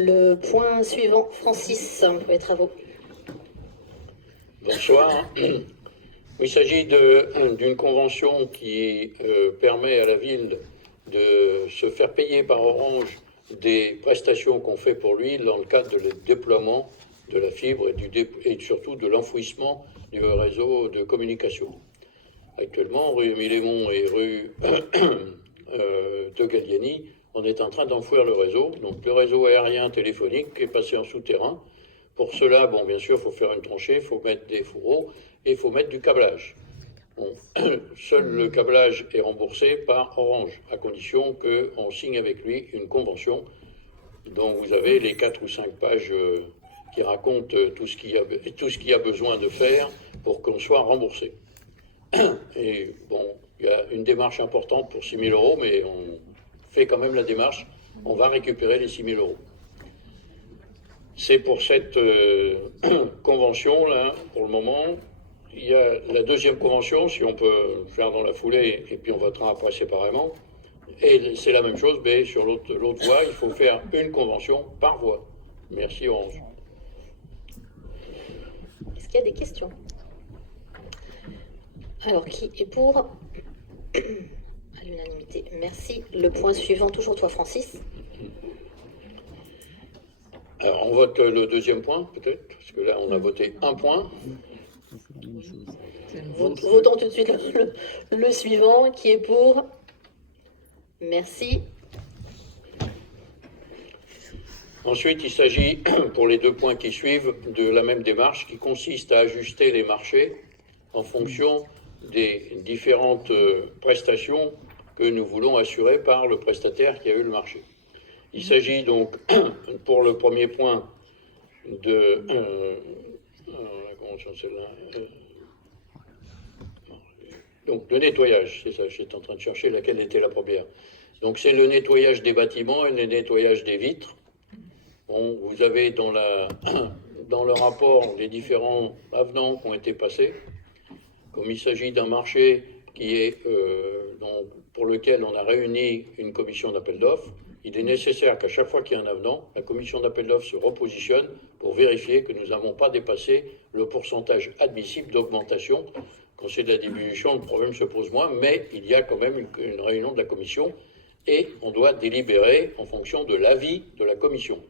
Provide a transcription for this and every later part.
Le point suivant, Francis, pour les travaux. Bonsoir. Il s'agit d'une convention qui permet à la ville de se faire payer par Orange des prestations qu'on fait pour lui dans le cadre de déploiement de la fibre et surtout de l'enfouissement du réseau de communication. Actuellement, rue Émile-Aymon et rue de Gallieni, on est en train d'enfouir le réseau. Donc le réseau aérien téléphonique est passé en souterrain. Pour cela, bon, bien sûr, il faut faire une tranchée, il faut mettre des fourreaux et il faut mettre du câblage. Bon, seul le câblage est remboursé par Orange, à condition qu'on signe avec lui une convention dont vous avez les 4 ou 5 pages qui racontent tout ce qu'il y a besoin de faire pour qu'on soit remboursé. Et bon, il y a une démarche importante pour 6 000 euros, mais on fait quand même la démarche. On va récupérer les 6 000 euros. C'est pour cette convention-là, pour le moment. Il y a la deuxième convention, si on peut faire dans la foulée, et puis on votera après séparément. Et c'est la même chose, mais sur l'autre voie, il faut faire une convention par voie. Merci Orange. Est-ce qu'il y a des questions? Alors, qui est pour? À l'unanimité, merci. Le point suivant, toujours toi, Francis. Alors, on vote le deuxième point, peut-être, parce que là, on a voté un point. Votons tout de suite le suivant, qui est pour? Merci. Ensuite, il s'agit, pour les 2 points qui suivent, de la même démarche qui consiste à ajuster les marchés en fonction des différentes prestations que nous voulons assurer par le prestataire qui a eu le marché. Il s'agit donc, pour le premier point, de... donc, le nettoyage, c'est ça, j'étais en train de chercher laquelle était la première. Donc, c'est le nettoyage des bâtiments et le nettoyage des vitres. Bon, vous avez dans le rapport les différents avenants qui ont été passés. Comme il s'agit d'un marché qui est, pour lequel on a réuni une commission d'appel d'offres, il est nécessaire qu'à chaque fois qu'il y a un avenant, la commission d'appel d'offres se repositionne pour vérifier que nous n'avons pas dépassé le pourcentage admissible d'augmentation. Quand c'est de la diminution, le problème se pose moins, mais il y a quand même une réunion de la commission et on doit délibérer en fonction de l'avis de la commission.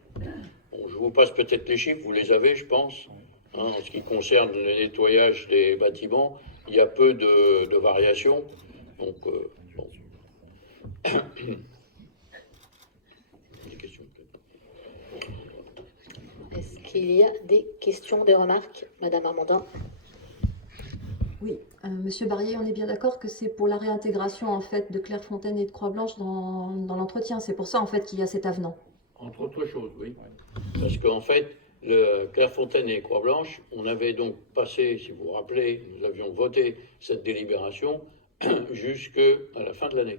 Bon, je vous passe peut-être les chiffres, vous les avez, je pense. En ce qui concerne le nettoyage des bâtiments, il y a peu de variations. Donc, bon. Des questions peut-être. Est-ce qu'il y a des questions, des remarques? Madame Armandin. Oui, Monsieur Barrier, on est bien d'accord que c'est pour la réintégration en fait de Clairefontaine et de Croix-Blanche dans l'entretien. C'est pour ça en fait qu'il y a cet avenant. Entre autres choses, oui. Parce qu'en fait, Clairefontaine et Croix-Blanche, on avait donc passé, si vous vous rappelez, nous avions voté cette délibération jusqu'à la fin de l'année,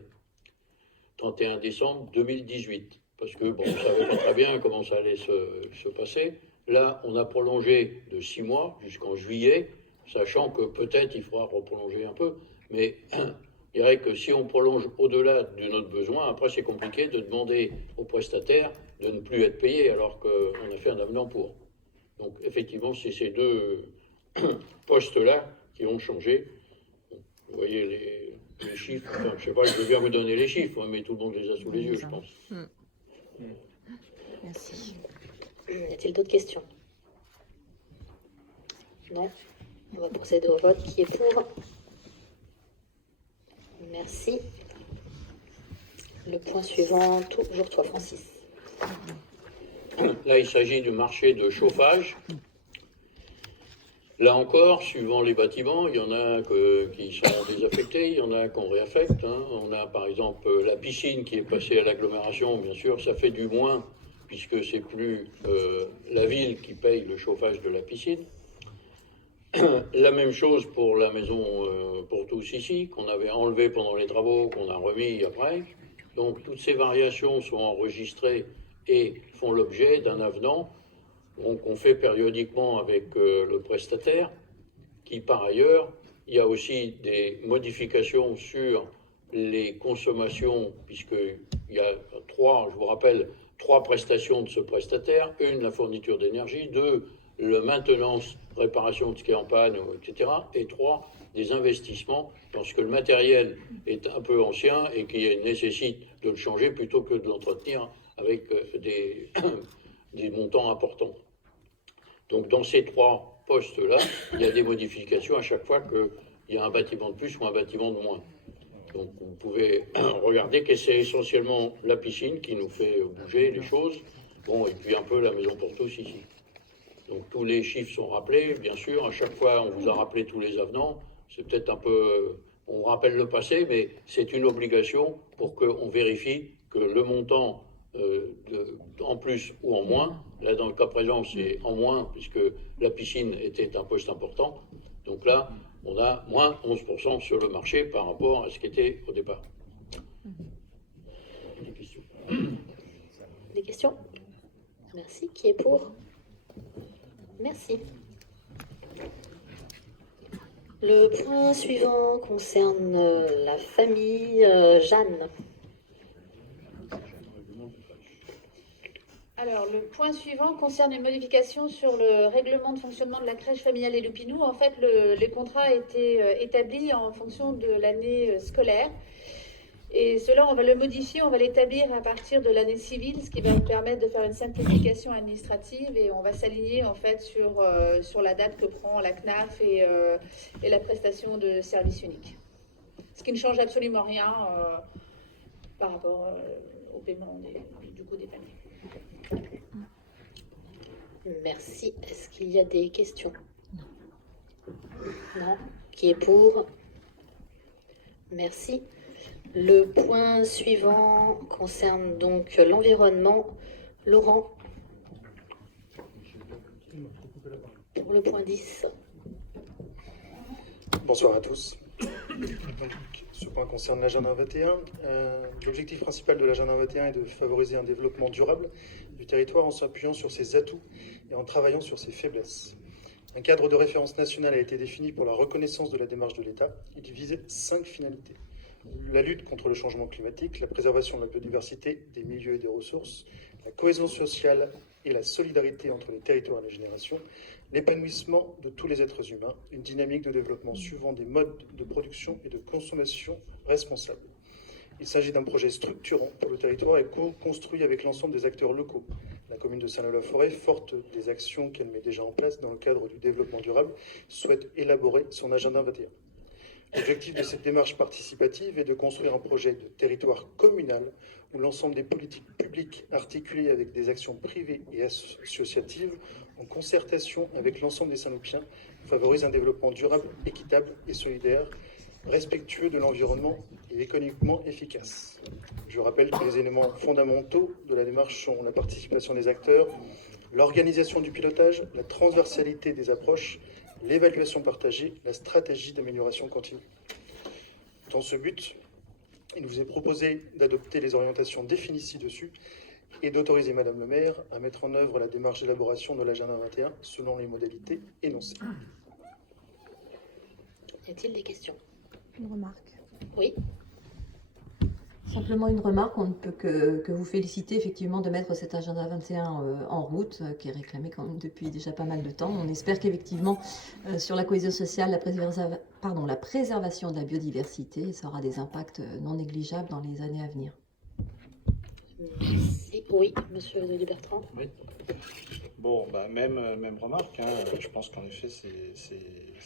31 décembre 2018. Parce que, bon, on ne savait pas très bien comment ça allait se passer. Là, on a prolongé de 6 mois jusqu'en juillet, sachant que peut-être il faudra reprolonger un peu, mais je dirais que si on prolonge au-delà de notre besoin, après c'est compliqué de demander aux prestataires de ne plus être payés alors qu'on a fait un avenant pour. Donc effectivement, c'est ces 2 postes-là qui ont changé. Vous voyez les chiffres, enfin, je ne sais pas, je veux bien vous donner les chiffres, mais tout le monde les a sous les yeux, je pense. Merci. Y a-t-il d'autres questions? Non. On va procéder au vote. Qui est pour? Merci. Le point suivant, toujours toi, Francis. Là, il s'agit du marché de chauffage. Là encore, suivant les bâtiments, il y en a qui sont désaffectés, il y en a qu'on réaffecte. On a par exemple la piscine qui est passée à l'agglomération, bien sûr, ça fait du moins, puisque c'est plus la ville qui paye le chauffage de la piscine. La même chose pour la maison pour tous ici, qu'on avait enlevé pendant les travaux, qu'on a remis après. Donc toutes ces variations sont enregistrées et font l'objet d'un avenant qu'on fait périodiquement avec le prestataire, qui par ailleurs, il y a aussi des modifications sur les consommations, puisqu'il y a 3, je vous rappelle, 3 prestations de ce prestataire, 1 la fourniture d'énergie, 2 la maintenance, réparation de ce qui est en panne, etc. Et 3 des investissements lorsque le matériel est un peu ancien et qui nécessite de le changer plutôt que de l'entretenir avec des montants importants. Donc dans ces 3 postes-là, il y a des modifications à chaque fois qu'il y a un bâtiment de plus ou un bâtiment de moins. Donc vous pouvez regarder que c'est essentiellement la piscine qui nous fait bouger les choses. Bon, et puis un peu la maison pour tous ici. Donc tous les chiffres sont rappelés, bien sûr. À chaque fois, on vous a rappelé tous les avenants. C'est peut-être un peu... on rappelle le passé, mais c'est une obligation pour qu'on vérifie que le montant en plus ou en moins, là dans le cas présent c'est en moins puisque la piscine était un poste important. Donc là, on a moins 11% sur le marché par rapport à ce qui était au départ. Des questions? Des questions? Merci. Qui est pour? Merci. Le point suivant concerne la famille Jeanne. Alors, le point suivant concerne une modification sur le règlement de fonctionnement de la crèche familiale des Loupinou. En fait, les contrats a été établis en fonction de l'année scolaire. Et cela, on va le modifier, on va l'établir à partir de l'année civile, ce qui va nous permettre de faire une simplification administrative et on va s'aligner en fait sur la date que prend la CNAF et la prestation de service unique. Ce qui ne change absolument rien par rapport au paiement du coût des paniers. Merci. Est-ce qu'il y a des questions? Non. Qui est pour? Merci. Le point suivant concerne donc l'environnement. Laurent, pour le point 10. Bonsoir à tous. Donc, ce point concerne l'agenda 21. L'objectif principal de l'agenda 21 est de favoriser un développement durable du territoire en s'appuyant sur ses atouts et en travaillant sur ses faiblesses. Un cadre de référence national a été défini pour la reconnaissance de la démarche de l'État. Il visait 5 finalités. La lutte contre le changement climatique, la préservation de la biodiversité, des milieux et des ressources, la cohésion sociale et la solidarité entre les territoires et les générations, l'épanouissement de tous les êtres humains, une dynamique de développement suivant des modes de production et de consommation responsables. Il s'agit d'un projet structurant pour le territoire et co-construit avec l'ensemble des acteurs locaux. La commune de Saint-Lô-la-Forêt, forte des actions qu'elle met déjà en place dans le cadre du développement durable, souhaite élaborer son agenda 21. L'objectif de cette démarche participative est de construire un projet de territoire communal où l'ensemble des politiques publiques articulées avec des actions privées et associatives en concertation avec l'ensemble des Saint-Loupiens favorisent un développement durable, équitable et solidaire, respectueux de l'environnement et économiquement efficace. Je rappelle que les éléments fondamentaux de la démarche sont la participation des acteurs, l'organisation du pilotage, la transversalité des approches, l'évaluation partagée, la stratégie d'amélioration continue. Dans ce but, il vous est proposé d'adopter les orientations définies ci-dessus et d'autoriser Madame le maire à mettre en œuvre la démarche d'élaboration de l'agenda 21 selon les modalités énoncées. Y a-t-il des questions? Une remarque. Oui. Simplement une remarque, on ne peut que vous féliciter effectivement de mettre cet agenda 21 en route, qui est réclamé quand même depuis déjà pas mal de temps. On espère qu'effectivement, sur la cohésion sociale, la préservation de la biodiversité, ça aura des impacts non négligeables dans les années à venir. Merci. Oui, monsieur de Bertrand. Oui. Bon, même remarque. Je pense qu'en effet, c'est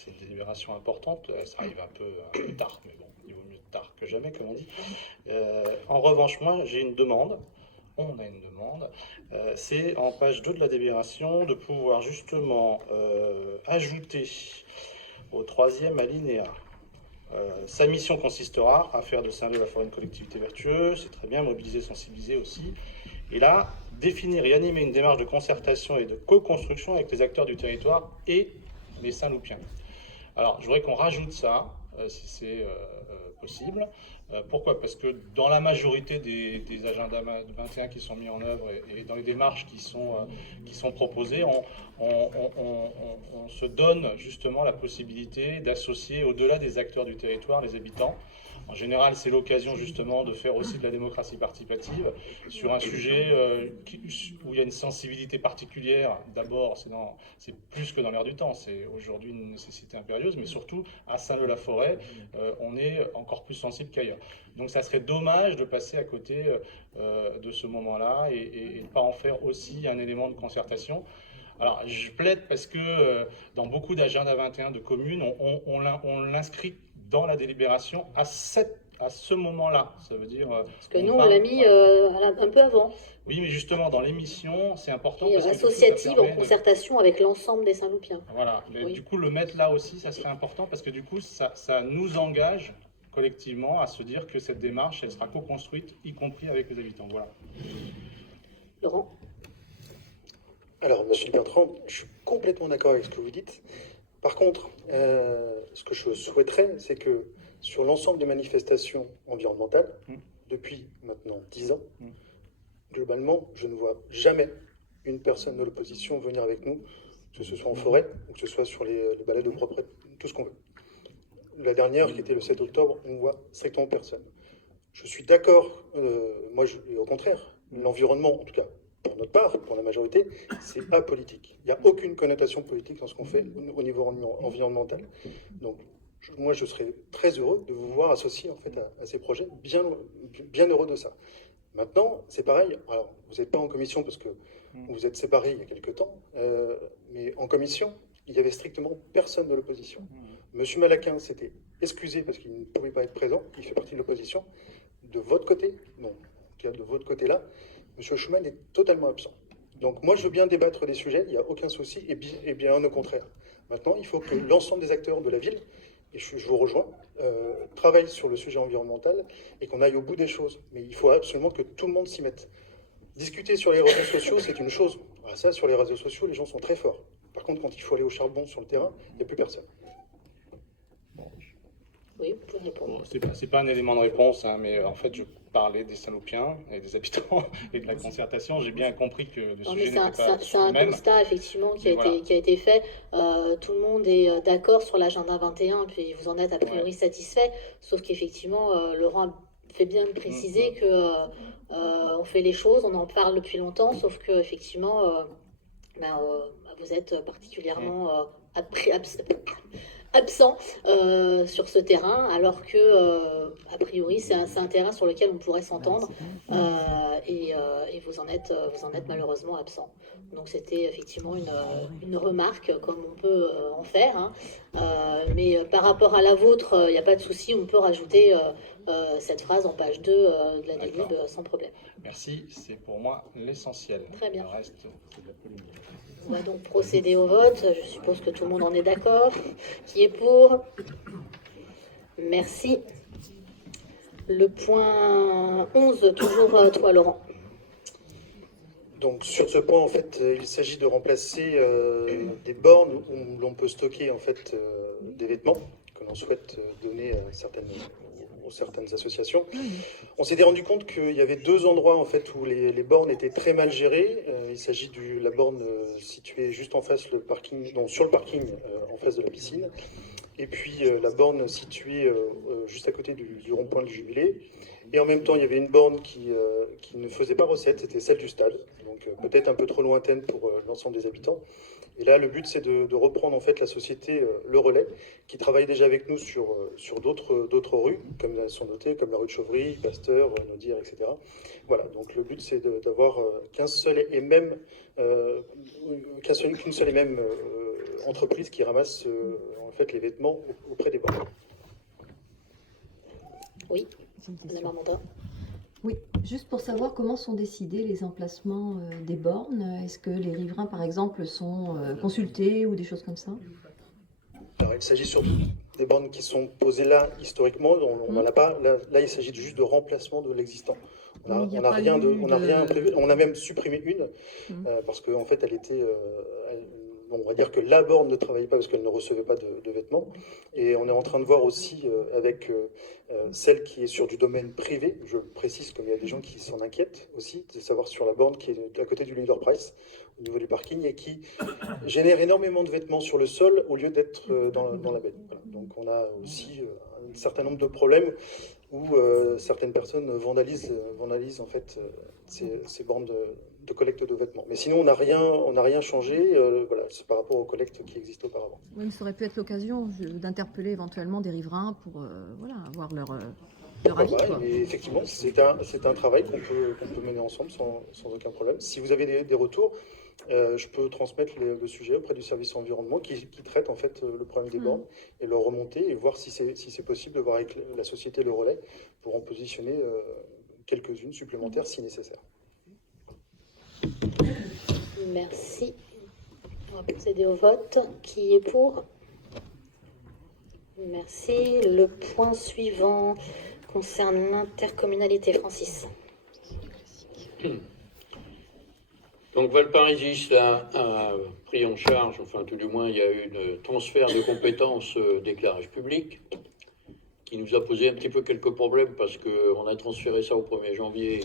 une délibération importante. Ça arrive un peu tard, mais bon, il vaut mieux tard que jamais, comme on dit. En revanche, moi, j'ai une demande. On a une demande. C'est en page 2 de la délibération de pouvoir justement ajouter au 3e alinéa. Sa mission consistera à faire de Saint-Lô-la-Forêt une collectivité vertueuse, c'est très bien, mobiliser, sensibiliser aussi. Et là, définir et animer une démarche de concertation et de co-construction avec les acteurs du territoire et les Saint-Loupiens. Alors, je voudrais qu'on rajoute ça, si c'est possible. Pourquoi? Parce que dans la majorité des agendas 21 qui sont mis en œuvre et dans les démarches qui sont proposées, on se donne justement la possibilité d'associer au-delà des acteurs du territoire les habitants. En général, c'est l'occasion justement de faire aussi de la démocratie participative sur un sujet où il y a une sensibilité particulière. D'abord, c'est plus que dans l'air du temps, c'est aujourd'hui une nécessité impérieuse, mais surtout à Saint-Leu-la-Forêt, on est encore plus sensible qu'ailleurs. Donc ça serait dommage de passer à côté de ce moment-là et de ne pas en faire aussi un élément de concertation. Alors, je plaide parce que dans beaucoup d'agendas 21 de communes, on l'inscrit dans la délibération à ce moment-là. Ça veut dire... Parce que nous, on l'a mis un peu avant. Oui, mais justement, dans l'émission, c'est important. Et parce associative que en concertation avec l'ensemble des Saint-Loupiens. Voilà, mais Oui. du coup, le mettre là aussi, ça serait important parce que du coup, ça nous engage collectivement à se dire que cette démarche, elle sera co-construite, y compris avec les habitants. Voilà. Laurent? Alors, monsieur Bertrand, je suis complètement d'accord avec ce que vous dites. Par contre, ce que je souhaiterais, c'est que sur l'ensemble des manifestations environnementales, depuis maintenant 10 ans, globalement, je ne vois jamais une personne de l'opposition venir avec nous, que ce soit en forêt ou que ce soit sur les balais de propreté, tout ce qu'on veut. La dernière, qui était le 7 octobre, on ne voit strictement personne. Je suis d'accord, et au contraire, l'environnement, en tout cas, pour notre part, pour la majorité, c'est apolitique. Il n'y a aucune connotation politique dans ce qu'on fait au niveau environnemental. Donc, moi, je serais très heureux de vous voir associé en fait, à ces projets, bien heureux de ça. Maintenant, c'est pareil. Alors, vous n'êtes pas en commission parce que vous êtes séparés il y a quelques temps, mais en commission, il n'y avait strictement personne de l'opposition. Monsieur Malaquin s'était excusé parce qu'il ne pouvait pas être présent, il fait partie de l'opposition. De votre côté, non, en tout cas de votre côté-là, Monsieur Schumann est totalement absent. Donc moi, je veux bien débattre des sujets, il n'y a aucun souci, et bien au contraire. Maintenant, il faut que l'ensemble des acteurs de la ville, et je vous rejoins, travaillent sur le sujet environnemental et qu'on aille au bout des choses. Mais il faut absolument que tout le monde s'y mette. Discuter sur les réseaux sociaux, c'est une chose. Alors ça, sur les réseaux sociaux, les gens sont très forts. Par contre, quand il faut aller au charbon sur le terrain, il n'y a plus personne. Oui, vous pouvez répondre. Bon, c'est pas un élément de réponse, hein, mais en fait, je parlais des Saint-Loupiens et des habitants et de la concertation. J'ai bien compris que le sujet n'était pas C'est un le même. constat, effectivement, qui a, Voilà. qui a été fait. Tout le monde est d'accord sur l'agenda 21, puis vous en êtes a priori satisfait. Sauf qu'effectivement, Laurent fait bien de préciser que on fait les choses, on en parle depuis longtemps, sauf que effectivement, vous êtes particulièrement absent sur ce terrain, alors que a priori c'est un terrain sur lequel on pourrait s'entendre, et vous en êtes malheureusement absent. Donc c'était effectivement une remarque comme on peut en faire, hein. Mais par rapport à la vôtre, il n'y a pas de souci, on peut rajouter cette phrase en page 2 de la délib sans problème. Merci, c'est pour moi l'essentiel. Très bien. Le reste, c'est de la polémique. On va donc procéder au vote. Je suppose que tout le monde en est d'accord. Qui est pour? Merci. Le point 11, toujours toi, Laurent. Donc sur ce point, en fait, il s'agit de remplacer des bornes où l'on peut stocker en fait des vêtements que l'on souhaite donner à certaines associations. On s'était rendu compte qu'il y avait deux endroits en fait où les bornes étaient très mal gérées. Il s'agit de la borne située juste en face sur le parking en face de la piscine, et puis la borne située juste à côté du rond-point du Jubilé. Et en même temps, il y avait une borne qui ne faisait pas recette, c'était celle du stade, donc peut-être un peu trop lointaine pour l'ensemble des habitants. Et là, le but, c'est de reprendre en fait la société Le Relais, qui travaille déjà avec nous sur d'autres rues, comme elles sont notées, comme la rue de Chauvry, Pasteur, Naudière, etc. Voilà, donc le but, c'est d'avoir qu'une seule et même entreprise qui ramasse en fait les vêtements auprès des bornes. Oui, Madame Armandin. Oui, juste pour savoir comment sont décidés les emplacements des bornes. Est-ce que les riverains, par exemple, sont consultés ou des choses comme ça? Alors, il s'agit surtout des bornes qui sont posées là historiquement. On n'en a pas. Là, il s'agit juste de remplacement de l'existant. On n'a rien prévu. On a même supprimé une parce qu'en fait, bon, on va dire que la borne ne travaillait pas parce qu'elle ne recevait pas de vêtements. Et on est en train de voir aussi avec celle qui est sur du domaine privé, je précise comme il y a des gens qui s'en inquiètent aussi, de savoir sur la borne qui est à côté du Leader Price, au niveau du parking, et qui génère énormément de vêtements sur le sol au lieu d'être dans la benne. Voilà. Donc on a aussi un certain nombre de problèmes où certaines personnes vandalisent en fait ces bornes de collecte de vêtements. Mais sinon, on n'a rien changé. Voilà, c'est par rapport aux collectes qui existaient auparavant. Oui, mais ça aurait pu être l'occasion d'interpeller éventuellement des riverains pour voilà, avoir leur avis. Ouais, Quoi. et effectivement, c'est un travail qu'on peut mener ensemble sans aucun problème. Si vous avez des retours, je peux transmettre le sujet auprès du service environnement qui traite en fait le problème des bornes et le remonter et voir si c'est possible de voir avec la société Le Relais pour en positionner quelques-unes supplémentaires si nécessaire. Merci. On va procéder au vote. Qui est pour? Merci. Le point suivant concerne l'intercommunalité. Francis. Donc Valparaísis a pris en charge, enfin tout du moins il y a eu un transfert de compétences d'éclairage public qui nous a posé un petit peu quelques problèmes parce qu'on a transféré ça au 1er janvier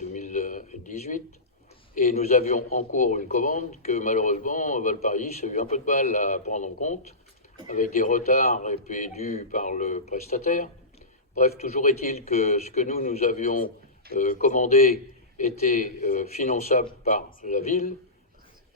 2018 et nous avions en cours une commande que malheureusement Valparaísis a eu un peu de mal à prendre en compte avec des retards et puis dus par le prestataire. Bref, toujours est-il que ce que nous avions commandé était finançable par la ville,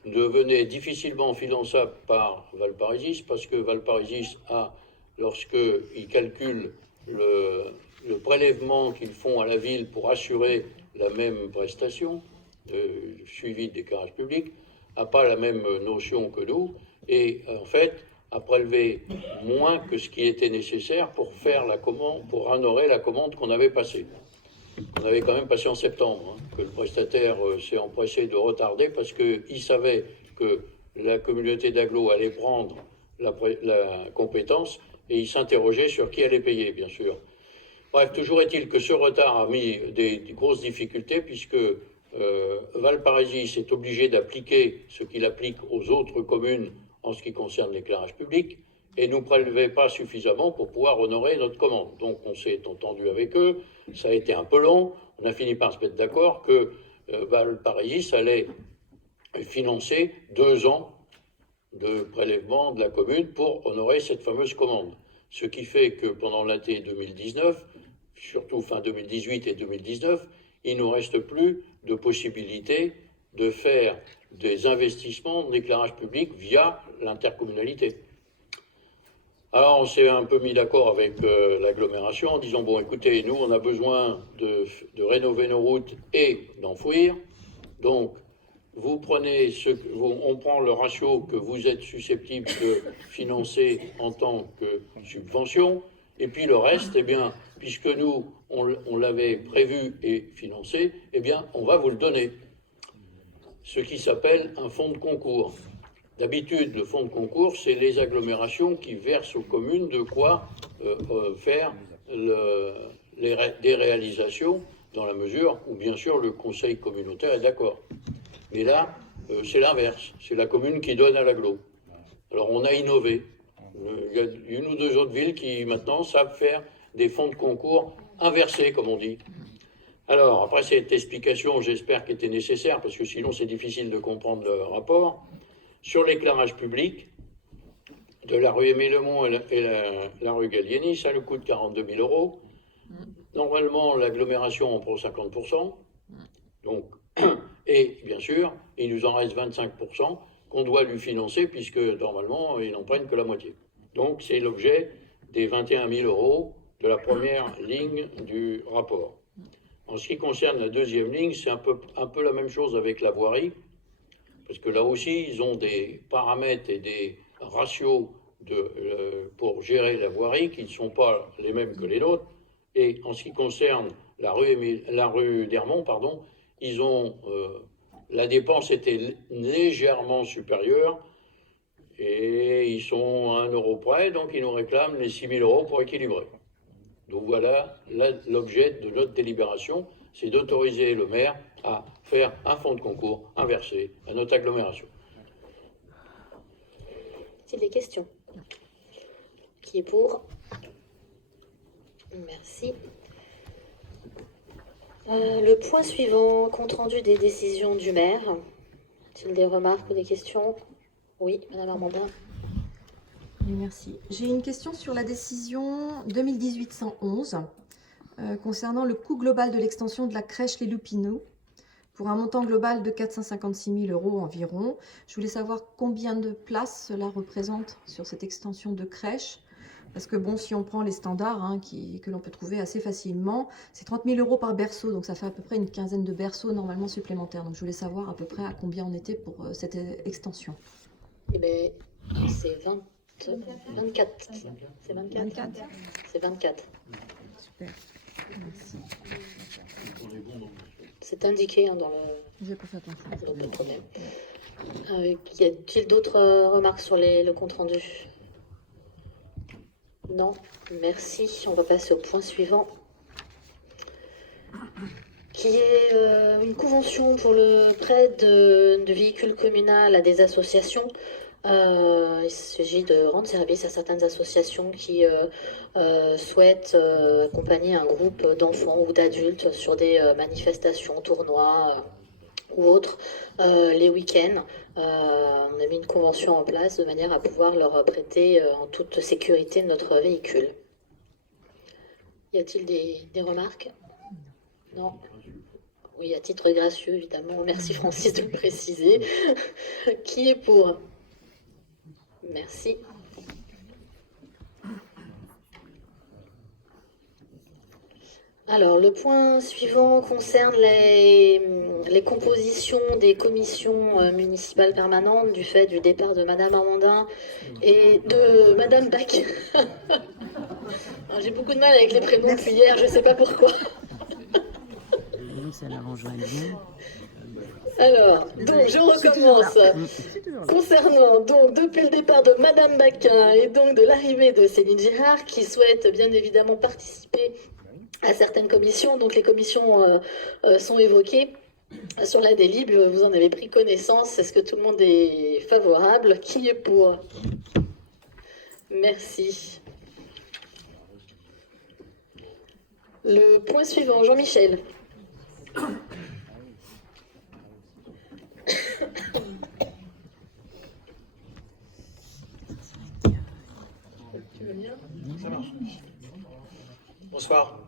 devenait difficilement finançable par Valparaísis, parce que Valparaísis a, lorsqu'ils calculent le prélèvement qu'ils font à la ville pour assurer la même prestation de suivi d'éclairage public, n'a pas la même notion que nous, et en fait a prélevé moins que ce qui était nécessaire pour faire la commande, pour honorer la commande qu'on avait passée. On avait quand même passé en septembre, que le prestataire s'est empressé de retarder parce qu'il savait que la communauté d'agglo allait prendre la compétence et il s'interrogeait sur qui allait payer, bien sûr. Bref, toujours est-il que ce retard a mis des grosses difficultés puisque Valparaísis est obligé d'appliquer ce qu'il applique aux autres communes en ce qui concerne l'éclairage public et ne nous prélevait pas suffisamment pour pouvoir honorer notre commande. Donc on s'est entendu avec eux, ça a été un peu long, on a fini par se mettre d'accord que Valparaísis allait financer 2 ans de prélèvement de la commune pour honorer cette fameuse commande. Ce qui fait que pendant l'année 2019, surtout fin 2018 et 2019, il ne nous reste plus de possibilité de faire des investissements d'éclairage public via l'intercommunalité. Alors on s'est un peu mis d'accord avec l'agglomération en disant, bon écoutez, nous on a besoin de rénover nos routes et d'enfouir, donc vous prenez on prend le ratio que vous êtes susceptible de financer en tant que subvention, et puis le reste, eh bien, puisque nous on l'avait prévu et financé, eh bien on va vous le donner. Ce qui s'appelle un fonds de concours. D'habitude, le fonds de concours, c'est les agglomérations qui versent aux communes de quoi faire des réalisations dans la mesure où, bien sûr, le conseil communautaire est d'accord. Mais là, c'est l'inverse. C'est la commune qui donne à l'agglo. Alors, on a innové. Il y a une ou deux autres villes qui, maintenant, savent faire des fonds de concours inversés, comme on dit. Alors, après cette explication, j'espère qu'elle était nécessaire, parce que sinon, c'est difficile de comprendre le rapport. Sur l'éclairage public, de la rue Aimé-Lemont et la rue Gallieni, ça nous coûte 42 000 €. Normalement, l'agglomération en prend 50%. Donc, et bien sûr, il nous en reste 25% qu'on doit lui financer, puisque normalement, ils n'en prennent que la moitié. Donc, c'est l'objet des 21 000 € de la première ligne du rapport. En ce qui concerne la deuxième ligne, c'est un peu la même chose avec la voirie, parce que là aussi, ils ont des paramètres et des ratios pour gérer la voirie qui ne sont pas les mêmes que les nôtres. Et en ce qui concerne la rue d'Hermont, ils ont la dépense était légèrement supérieure et ils sont à 1 € près, donc ils nous réclament les 6 000 € pour équilibrer. Donc voilà, l'objet de notre délibération, c'est d'autoriser le maire à faire un fonds de concours inversé à notre agglomération. Y a-t-il des questions? Qui est pour? Merci. Le point suivant, compte rendu des décisions du maire. Y a-t-il des remarques ou des questions? Oui, Madame Armandin. Oui, merci. J'ai une question sur la décision 2018-111 concernant le coût global de l'extension de la crèche Les Loupineaux pour un montant global de 456 000 € environ. Je voulais savoir combien de places cela représente sur cette extension de crèche. Parce que bon, si on prend les standards que l'on peut trouver assez facilement, c'est 30 000 € par berceau, donc ça fait à peu près une quinzaine de berceaux normalement supplémentaires. Donc je voulais savoir à peu près à combien on était pour cette extension. Eh bien, c'est 24. C'est 24. 24. C'est 24. Super. Merci. C'est indiqué dans le... J'ai pas fait attention. Pas de problème. Y a-t-il d'autres remarques sur le compte-rendu? Non, merci. On va passer au point suivant, qui est une convention pour le prêt de véhicules communaux à des associations. Il s'agit de rendre service à certaines associations qui souhaitent accompagner un groupe d'enfants ou d'adultes sur des manifestations, tournois ou autres les week-ends. On a mis une convention en place de manière à pouvoir leur prêter en toute sécurité notre véhicule. Y a-t-il des remarques? Non. Oui, à titre gracieux, évidemment. Merci Francis de le préciser. Qui est pour? Merci. Alors, le point suivant concerne les compositions des commissions municipales permanentes du fait du départ de Madame Armandin et de Madame Bach. J'ai beaucoup de mal avec les prénoms depuis hier, je ne sais pas pourquoi. Nous, ça l'arrangerait bien. Alors, donc je recommence. Concernant donc depuis le départ de Madame Baquin et donc de l'arrivée de Céline Girard, qui souhaite bien évidemment participer à certaines commissions, donc les commissions sont évoquées sur la délib, vous en avez pris connaissance. Est-ce que tout le monde est favorable? Qui est pour? Merci. Le point suivant, Jean-Michel. Bonsoir.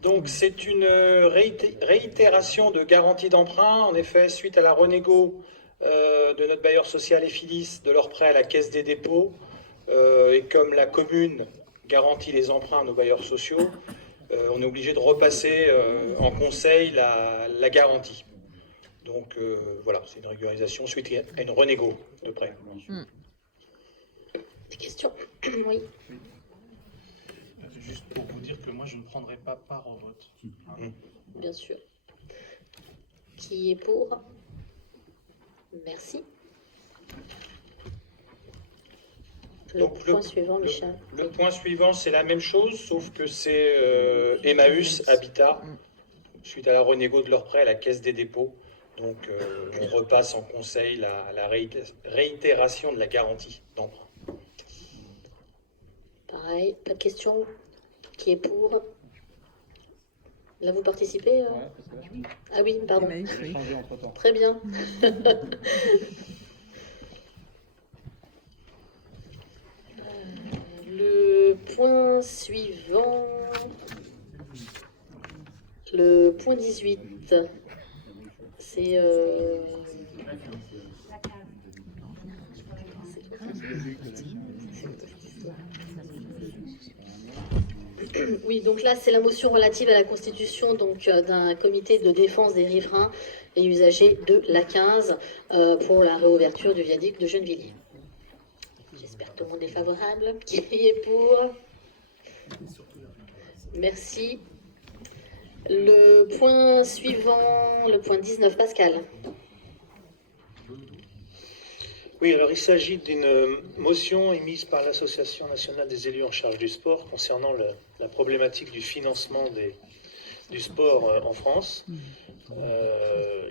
Donc c'est une réitération de garantie d'emprunt. En effet, suite à la renégo de notre bailleur social Ephilis de leur prêt à la Caisse des dépôts, et comme la commune garantit les emprunts à nos bailleurs sociaux, on est obligé de repasser en conseil la garantie. Donc voilà, c'est une régularisation suite à une renégo de prêt. Des questions? Oui. Juste pour vous dire que moi je ne prendrai pas part au vote. Bien sûr. Qui est pour? Merci. Le point suivant, Michel. Le point suivant, c'est la même chose, sauf que c'est Emmaüs Habitat, suite à la renégo de leur prêt à la Caisse des dépôts. Donc on repasse en conseil la réitération de la garantie d'emprunt. Pareil, pas de questions? Qui est pour? Là, vous participez Ah oui, pardon. Très bien. Le point suivant, le point 18, c'est... Oui, donc là, c'est la motion relative à la constitution d'un comité de défense des riverains et usagers de l'A15 pour la réouverture du viaduc de Gennevilliers. J'espère que tout le monde est favorable. Qui est pour? Merci. Le point suivant, le point 19, Pascal. Oui, alors il s'agit d'une motion émise par l'Association nationale des élus en charge du sport concernant la problématique du financement du sport en France.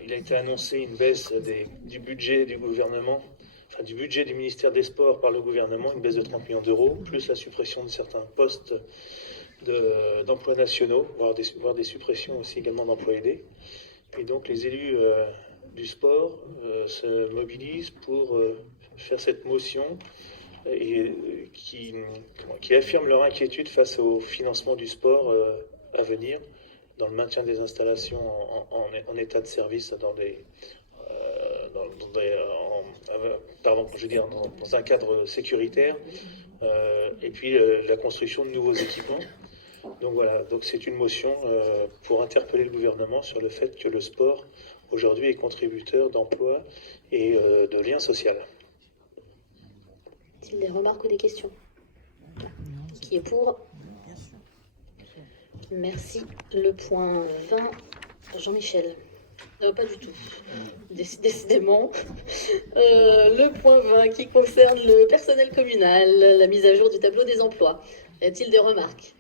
Il a été annoncé une baisse du budget du gouvernement du budget du ministère des Sports par le gouvernement, une baisse de 30 millions d'euros, plus la suppression de certains postes d'emplois nationaux, voire des suppressions aussi également d'emplois aidés. Et donc les élus du sport se mobilisent pour faire cette motion et qui affirment leur inquiétude face au financement du sport à venir, dans le maintien des installations en état de service dans un cadre sécuritaire, et puis la construction de nouveaux équipements. Donc voilà, donc c'est une motion pour interpeller le gouvernement sur le fait que le sport aujourd'hui est contributeur d'emploi et de lien social. Est-il des remarques ou des questions? Qui est pour? Merci. Le point 20, Jean-Michel. Pas du tout. Décidément. Le point 20 qui concerne le personnel communal, la mise à jour du tableau des emplois. Y a-t-il des remarques?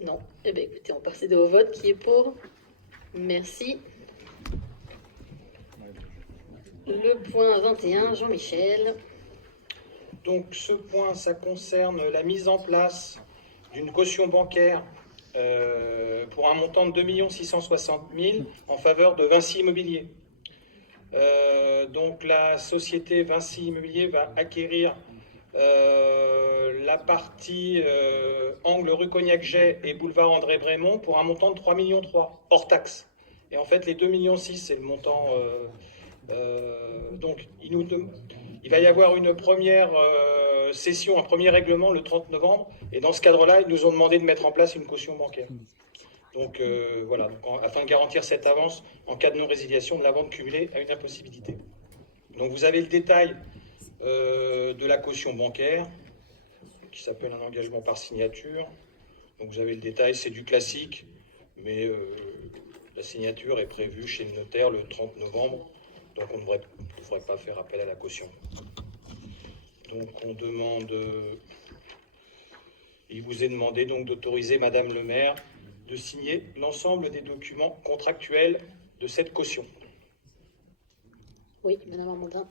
Non. Eh bien écoutez, on va procéder au vote. Qui est pour? Merci. Le point 21, Jean-Michel. Donc ce point, ça concerne la mise en place d'une caution bancaire pour un montant de 2 660 000 en faveur de Vinci Immobilier. Donc la société Vinci Immobilier va acquérir la partie angle rue Cognac-Jet et boulevard André Brémond pour un montant de 3,3 millions hors taxe. Et en fait, les 2,6 millions, c'est le montant. Donc, il va y avoir une première session, un premier règlement le 30 novembre. Et dans ce cadre-là, ils nous ont demandé de mettre en place une caution bancaire. Donc voilà, afin de garantir cette avance en cas de non-résiliation de la vente cumulée à une impossibilité. Donc vous avez le détail de la caution bancaire, qui s'appelle un engagement par signature. Donc vous avez le détail, c'est du classique, mais la signature est prévue chez le notaire le 30 novembre, donc on ne devrait pas faire appel à la caution. Donc on demande, il vous est demandé donc d'autoriser Madame le maire de signer l'ensemble des documents contractuels de cette caution. Oui, Madame Armandin.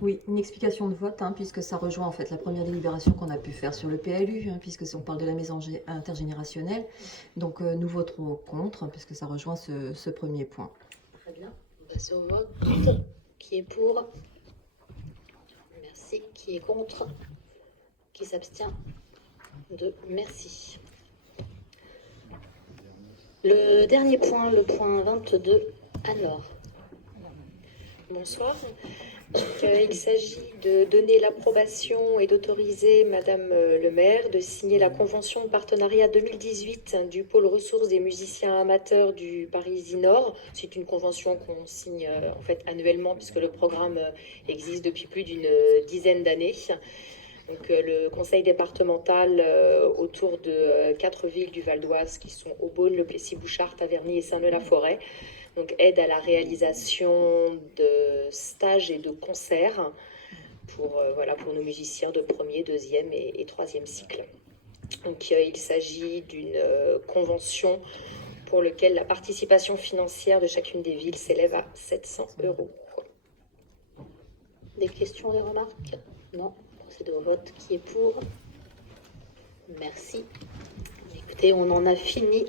Oui, une explication de vote, puisque ça rejoint en fait la première délibération qu'on a pu faire sur le PLU, puisque on parle de la maison intergénérationnelle. Donc nous voterons contre, puisque ça rejoint ce premier point. Très bien, on passe au vote. Qui est pour? Merci. Qui est contre? Qui s'abstient? 2. Merci. Le dernier point, le point 22. Alors. Bonsoir. Il s'agit de donner l'approbation et d'autoriser Madame le maire de signer la convention de partenariat 2018 du pôle ressources des musiciens amateurs du Parisis Nord. C'est une convention qu'on signe en fait annuellement puisque le programme existe depuis plus d'une dizaine d'années. Donc, le conseil départemental autour de 4 villes du Val d'Oise qui sont Aubonne, Le Plessis-Bouchard, Taverny et Saint-Leu-la-Forêt. Donc, aide à la réalisation de stages et de concerts pour nos musiciens de premier, deuxième et troisième cycle. Donc, il s'agit d'une convention pour laquelle la participation financière de chacune des villes s'élève à 700 €. Des questions, des remarques? Non. Procéder au vote. Qui est pour? Merci. Écoutez, on en a fini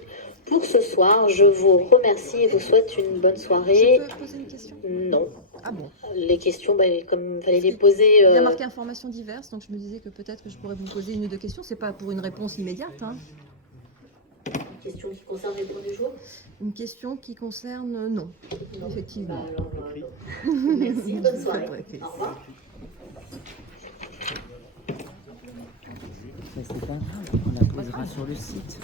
pour ce soir. Je vous remercie et vous souhaite une bonne soirée. Je peux poser une question? Non. Ah bon? Les questions, comme il fallait les poser... Il y a marqué informations diverses, donc je me disais que peut-être que je pourrais vous poser une ou deux questions. C'est pas pour une réponse immédiate. Une question qui concerne les cours du jour? Une question qui concerne... Non, effectivement. Alors, merci, bonne soirée. Au revoir. Mais c'est pas grave, on la posera sur le site.